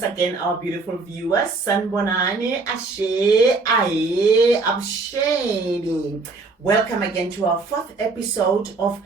once again, our beautiful viewers. Sanbonani, Ashe, Aye, Absheni. Welcome again to our 4th episode of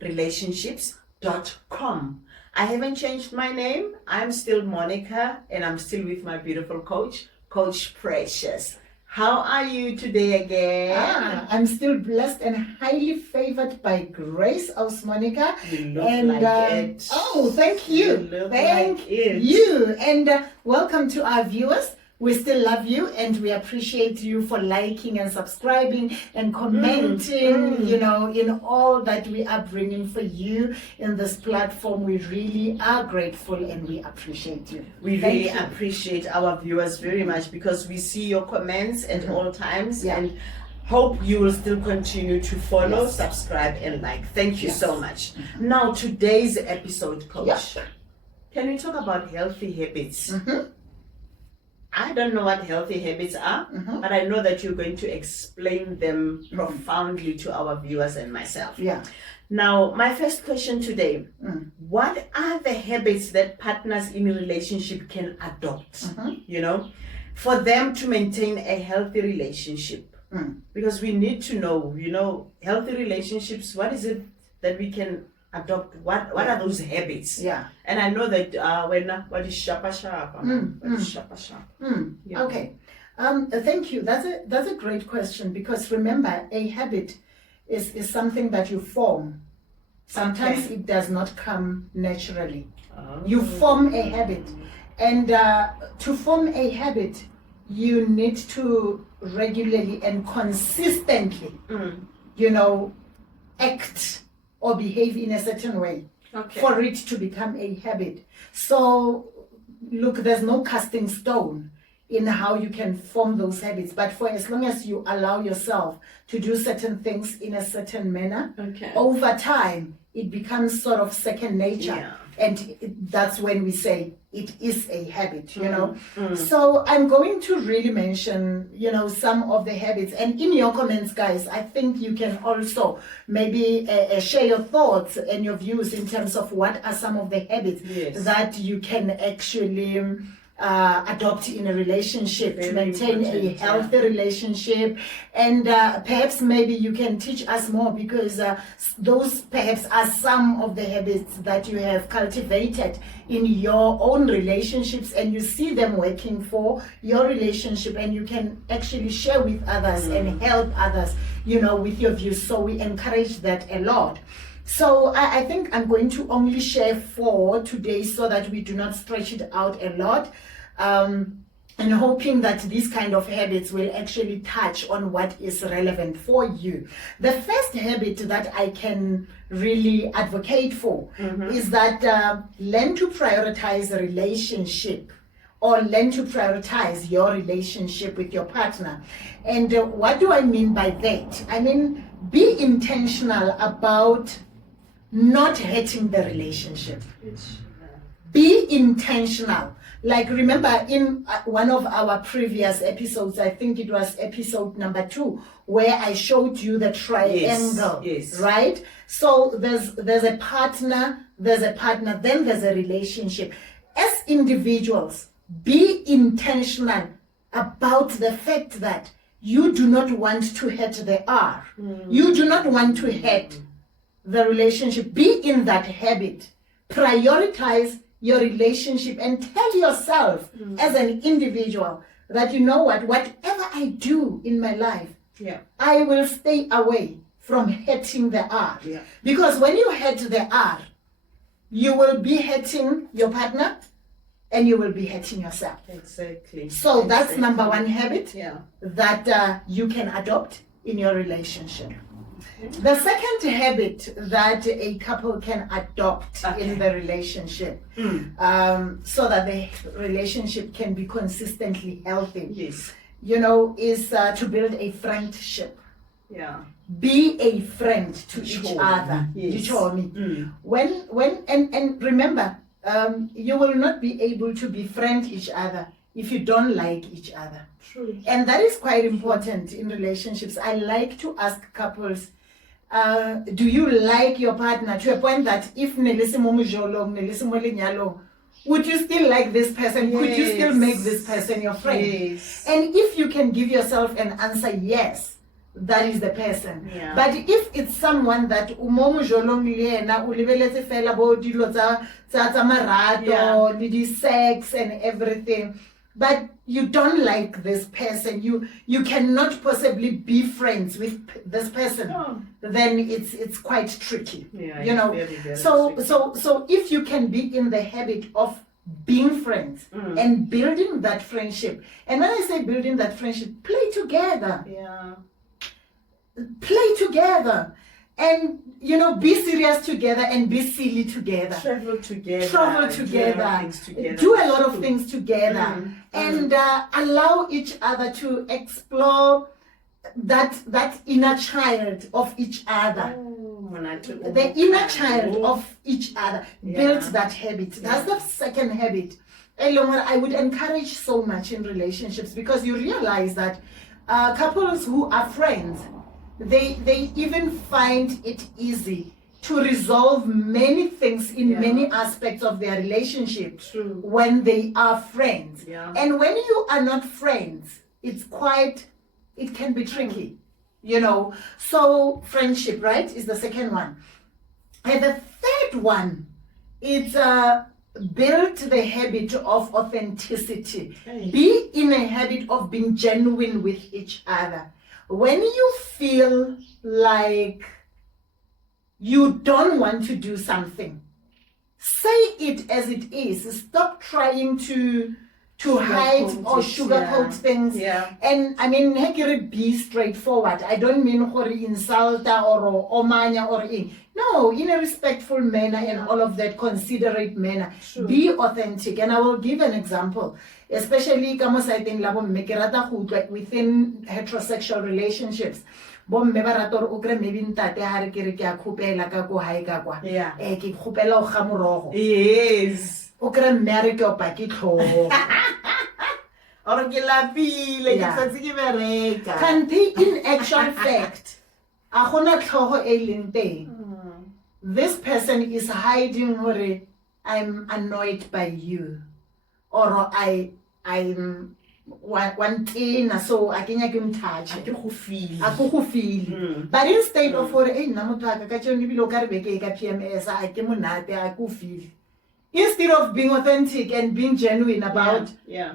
Relationships.com. I haven't changed my name. I'm still Monica, and I'm still with my beautiful coach, Coach Precious. How are you today again? I'm still blessed and highly favored by grace, Monica. You look like it. Oh, thank you. Thank you. And welcome to our viewers. We still love you and we appreciate you for liking and subscribing and commenting, in all that we are bringing for you in this platform. We really are grateful and we appreciate you. We really appreciate our viewers very much because we see your comments at all times and hope you will still continue to follow, subscribe and like. Thank you so much. Now, today's episode, Coach, can we talk about healthy habits? I don't know what healthy habits are, but I know that you're going to explain them profoundly to our viewers and myself. Now, my first question today, what are the habits that partners in a relationship can adopt, for them to maintain a healthy relationship? Because we need to know, healthy relationships, what is it that we can adopt? What are those habits? And I know that what is shapa shapa? Okay. Thank you. That's a great question, because remember, a habit is something that you form. Sometimes it does not come naturally. You form a habit, and to form a habit, you need to regularly and consistently, act or behave in a certain way for it to become a habit. So, look, there's no casting stone in how you can form those habits, but for as long as you allow yourself to do certain things in a certain manner, over time, it becomes sort of second nature. And that's when we say it is a habit, So I'm going to really mention, some of the habits. And in your comments, guys, I think you can also maybe share your thoughts and your views in terms of what are some of the habits that you can actually adopt in a relationship to maintain a healthy relationship. And perhaps maybe you can teach us more, because those perhaps are some of the habits that you have cultivated in your own relationships and you see them working for your relationship, and you can actually share with others and help others, with your views. So we encourage that a lot. So I think I'm going to only share 4 today so that we do not stretch it out a lot, and hoping that these kind of habits will actually touch on what is relevant for you. The first habit that I can really advocate for is that learn to prioritize a relationship, or learn to prioritize your relationship with your partner. And what do I mean by that? I mean, be intentional about not hurting the relationship. Be intentional. Like, remember in one of our previous episodes, I think it was episode number 2, where I showed you the triangle, right? So there's a partner, then there's a relationship. As individuals, be intentional about the fact that you do not want to hurt the R. You do not want to hurt the relationship. Be in that habit. Prioritize your relationship and tell yourself as an individual that, whatever I do in my life, I will stay away from hurting the R. Because when you hurt the R, you will be hurting your partner and you will be hurting yourself. Exactly. So that's number 1 habit that you can adopt in your relationship. The second habit that a couple can adopt in the relationship, so that the relationship can be consistently healthy, is to build a friendship. Be a friend to each other. And remember, you will not be able to befriend each other if you don't like each other. True. And that is quite important in relationships. I like to ask couples, do you like your partner, to a point that if Would you still like this person? Yes. Could you still make this person your friend? Yes. And if you can give yourself an answer, yes, that is the person. Yeah. But if it's someone that sex and everything, but you don't like this person, you cannot possibly be friends with this person, then it's quite tricky. Yeah, you know. Very, very so tricky. so if you can be in the habit of being friends and building that friendship, and when I say building that friendship, play together. Yeah. Play together, and be serious together and be silly together. Travel together. Do a lot of things together, and allow each other to explore that inner child of each other. The inner child of each other. Build that habit. That's the second habit. I would encourage so much in relationships, because you realize that couples who are friends, they even find it easy to resolve many things in many aspects of their relationship. True. When they are friends. Yeah. And when you are not friends, it can be tricky, So friendship, right, is the second one. And the third one is build the habit of authenticity. Be in a habit of being genuine with each other. When you feel like you don't want to do something, say it as it is. Stop trying to hide or sugarcoat things. Yeah. And I mean, be straightforward. I don't mean insult or omanya or in. No, in a respectful manner and all of that, considerate manner. Sure. Be authentic. And I will give an example. Especially within heterosexual relationships. Maybe Yes. In actual fact, this person is hiding I'm annoyed by you, or I'm one thing, so I can't touch. But instead of instead of being authentic and being genuine about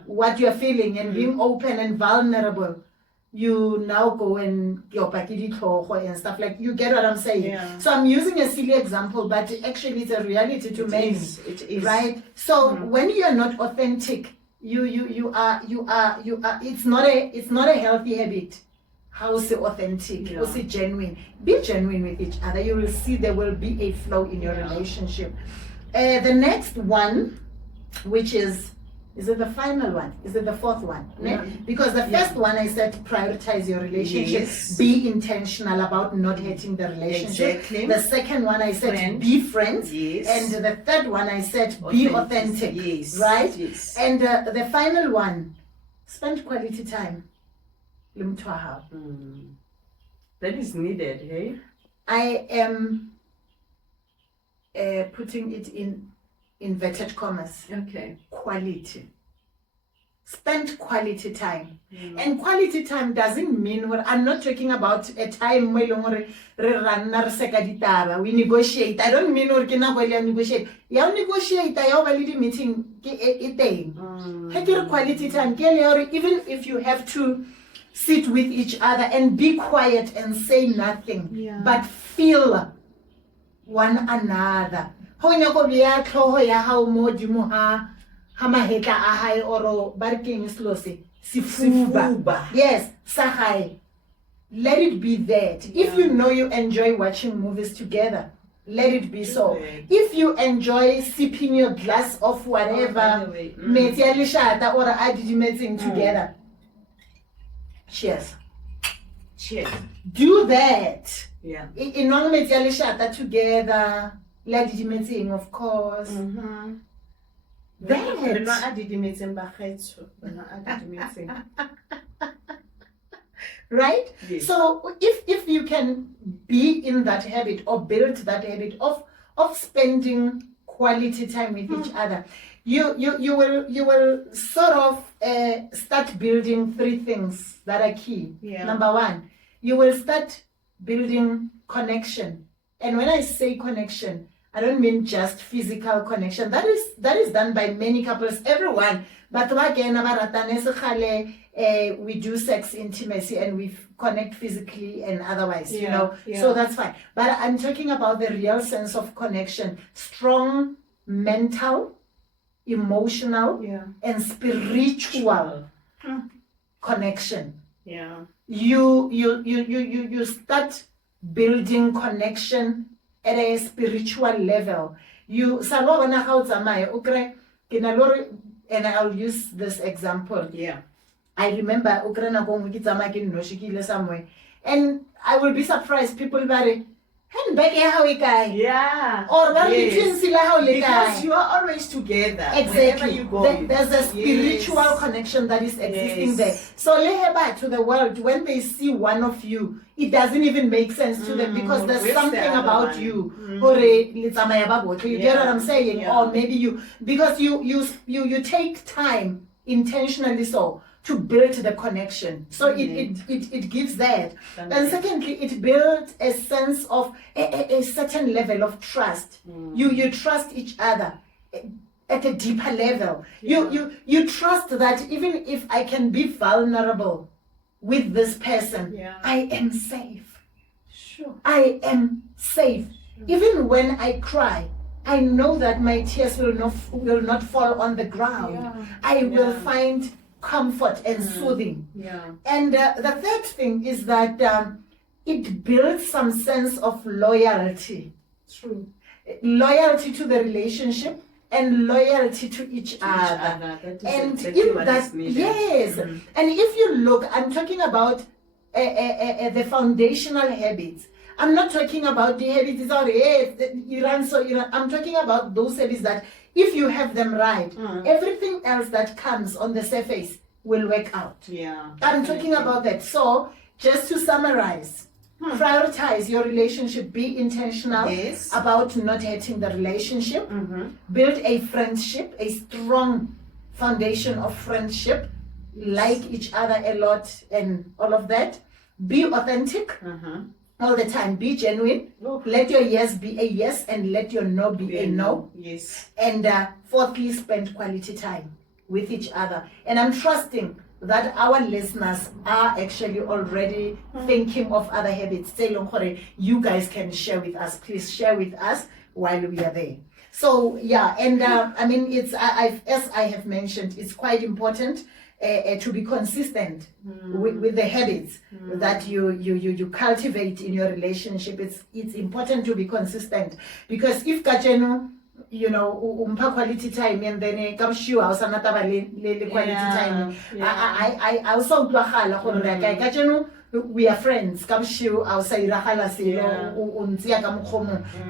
what you're feeling and being open and vulnerable, you now go and and stuff like, you get what I'm saying? Yeah. So I'm using a silly example, but actually it's a reality to many. It is. Right? So when you are not authentic, you are it's not a healthy habit. How is it authentic? How is it genuine? Be genuine with each other. You will see there will be a flow in your relationship. The next one, which is it the final one? Is it the fourth one? Yeah. Because the first one I said prioritize your relationship. Yes. Be intentional about not hating the relationship. Exactly. The second one I said be friends. Yes. And the third one I said be authentic. Yes. Right? Yes. And the final one, spend quality time. That is needed, hey? I am putting it in inverted commas. Okay. Quality. Spend quality time. And quality time doesn't mean I'm not talking about a time where we negotiate. I don't mean we negotiate. You negotiate, you meeting quality time. Even if you have to sit with each other and be quiet and say nothing, but feel one another. Yes, sahai. Let it be that. If you know you enjoy watching movies together, let it be so. If you enjoy sipping your glass of whatever, or addimating together, cheers. Cheers. Do that. Yeah. In together, legitimate, of course. Right? Yes. So if you can be in that habit or build that habit of spending quality time with each other, you will sort of start building three things that are key. Yeah. Number one, you will start building connection. And when I say connection, I don't mean just physical connection. That is done by many couples, everyone. But we do sex intimacy and we connect physically and otherwise, you know. Yeah. So that's fine. But I'm talking about the real sense of connection, strong mental, emotional, and spiritual connection. Yeah. You start building connection at a spiritual level. And I'll use this example. Yeah. I remember somewhere, and I will be surprised people very Yeah. or Yes. Because you are always together. Wherever exactly. you go. There's a spiritual connection that is existing Yes. there. So leheba to the world, when they see one of you, it doesn't even make sense to them because there's Where's something the other about one? you. You get what I'm saying? Yeah. Or maybe you, because you take time intentionally so to build the connection. So it gives that. And secondly, it builds a sense of a certain level of trust. You trust each other at a deeper level. You trust that even if I can be vulnerable with this person, I am safe. Sure. I am safe. Even when I cry, I know that my tears will not fall on the ground. I will find comfort and soothing. And the third thing is that it builds some sense of loyalty. True. Loyalty to the relationship and loyalty to each other. And exactly in what that, is needed. yes. And if you look, I'm talking about the foundational habits. I'm not talking about the habits I'm talking about those habits that if you have them right, everything else that comes on the surface will work out. Yeah. I'm talking about that. So just to summarize, prioritize your relationship, be intentional about not hurting the relationship, build a friendship, a strong foundation of friendship, like each other a lot and all of that. Be authentic. All the time, be genuine. Let your yes be a yes and let your no be a no. Yes. And fourthly, spend quality time with each other. And I'm trusting that our listeners are actually already thinking of other habits. You guys can share with us. Please share with us while we are there. So yeah, and I mean, it's as I have mentioned, it's quite important to be consistent with the habits that you cultivate in your relationship. It's important to be consistent, because if kajeno umpa quality time and then come sure le quality time I also kajeno we are friends come sure outside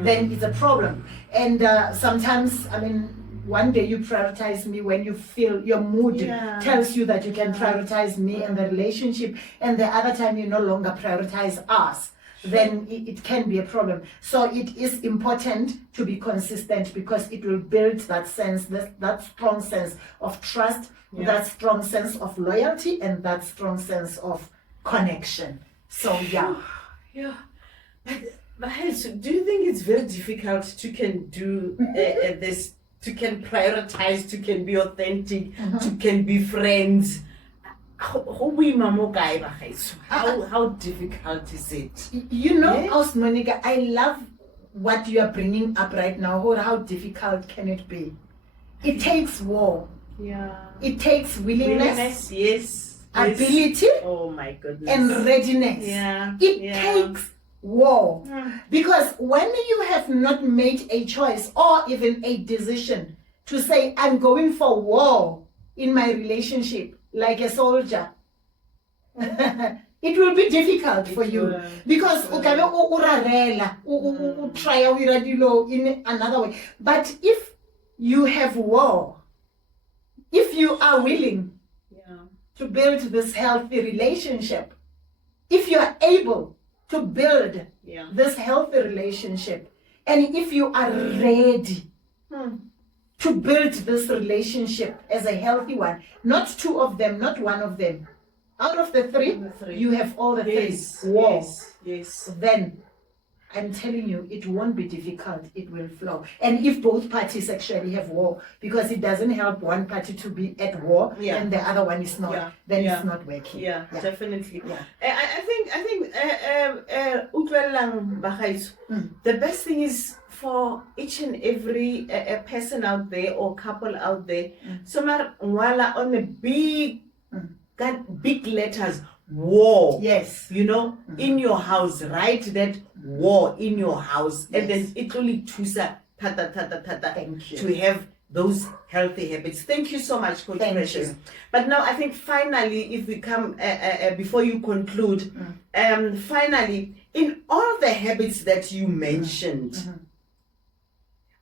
then it's a problem. And sometimes, I mean, one day you prioritize me when you feel your mood tells you that you can prioritize me and the relationship, and the other time you no longer prioritize us, then it can be a problem. So it is important to be consistent, because it will build that sense, that strong sense of trust, that strong sense of loyalty, and that strong sense of connection. So But do you think it's very difficult to can do this, to can prioritize, to can be authentic, to can be friends? How difficult is it? Monica, I love what you are bringing up right now. How difficult can it be? It takes war. It takes willingness. Yes. Ability. Oh my goodness. And readiness. It takes war. Because when you have not made a choice or even a decision to say, I'm going for war in my relationship like a soldier, it will be difficult for you, because try in another way. But if you have war, if you are willing to build this healthy relationship, if you are able to build this healthy relationship, and if you are ready to build this relationship as a healthy one. Not two of them, not one of them. Out of the three, you have all the three. War. Yes. Then I'm telling you, it won't be difficult. It will flow. And if both parties actually have war, because it doesn't help one party to be at war and the other one is not, then it's not working. Yeah, definitely. Yeah. I think the best thing is for each and every person out there or couple out there, on the big letters, war. Yes. In your house, write that war in your house. And then it only chooses to have those healthy habits. Thank you so much, Coach Precious. But now I think finally, if we come, before you conclude, finally, in all the habits that you mentioned,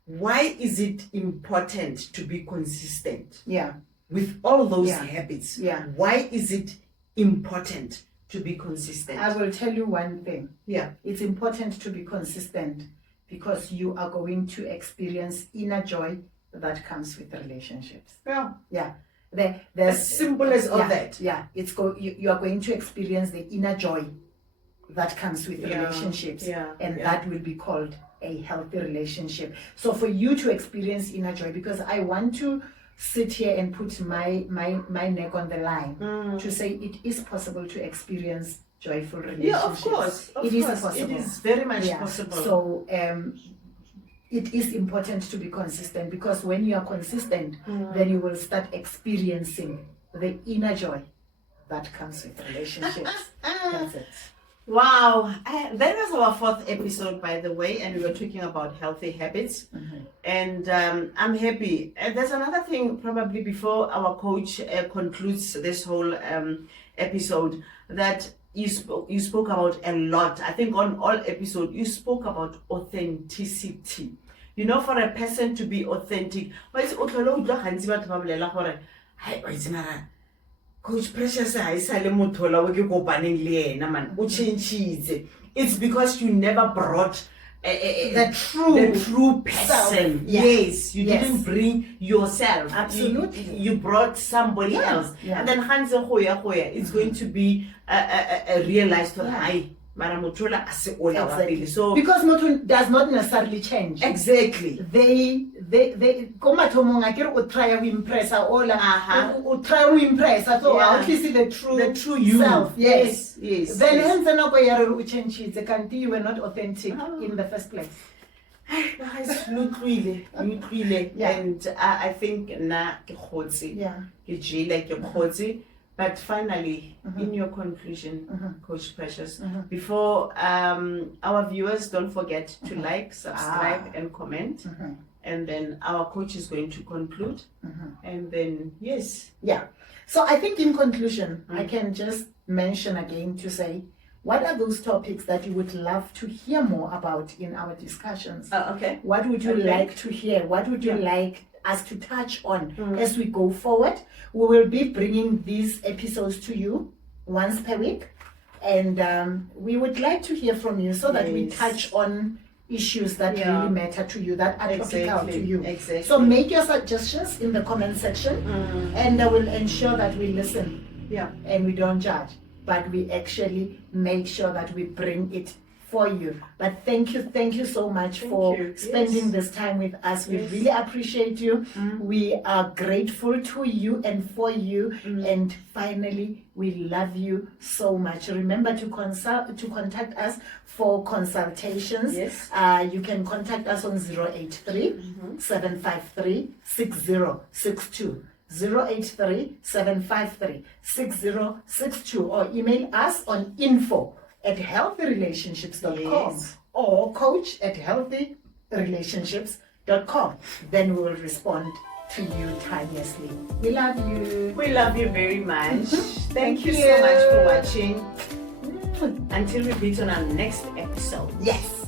why is it important to be consistent? Yeah. With all those habits, why is it important to be consistent? I will tell you one thing. Yeah. It's important to be consistent because you are going to experience inner joy that comes with relationships. Yeah. As simple as all that. Yeah. You are going to experience the inner joy that comes with relationships. And that will be called a healthy relationship. So for you to experience inner joy, because I want to sit here and put my neck on the line to say it is possible to experience joyful relationships. Yeah, of course. It is possible. It is very much possible. So it is important to be consistent, because when you are consistent, then you will start experiencing the inner joy that comes with relationships. That's it. Wow, that was our 4th episode, by the way, and we were talking about healthy habits. And I'm happy. And there's another thing, probably before our coach concludes this whole episode, that you spoke about a lot. I think on all episodes, you spoke about authenticity. For a person to be authentic, Coach Precious, it's because you never brought the true person. Yes, you didn't bring yourself. Absolutely. You brought somebody else. And then it's going to be realized that Exactly. So because Motu does not necessarily change. Exactly. They try to impress or try to impress. So at least the true you. Self. Yes. Then hence you change it. You were not authentic in the first place. And I think but finally, in your conclusion, Coach Precious, before our viewers, don't forget to like, subscribe, and comment. And then our coach is going to conclude. And then, So I think in conclusion, I can just mention again to say, what are those topics that you would love to hear more about in our discussions? Okay. What would you like to hear? What would you like us to touch on as we go forward? We will be bringing these episodes to you once per week, and we would like to hear from you so that we touch on issues that really matter to you, that are topical to you. So make your suggestions in the comment section, and I will ensure that we listen and we don't judge, but we actually make sure that we bring it for you. But thank you so much for spending this time with us. We really appreciate you. We are grateful to you and for you. And finally, we love you so much. Remember to contact us for consultations. You can contact us on 083-753-6062. 083-753-6062, or email us on info@healthyrelationships.com or coach@healthyrelationships.com. Then we will respond to you timelessly. We love you. We love you very much. Thank you so much for watching. Until we meet on our next episode. Yes.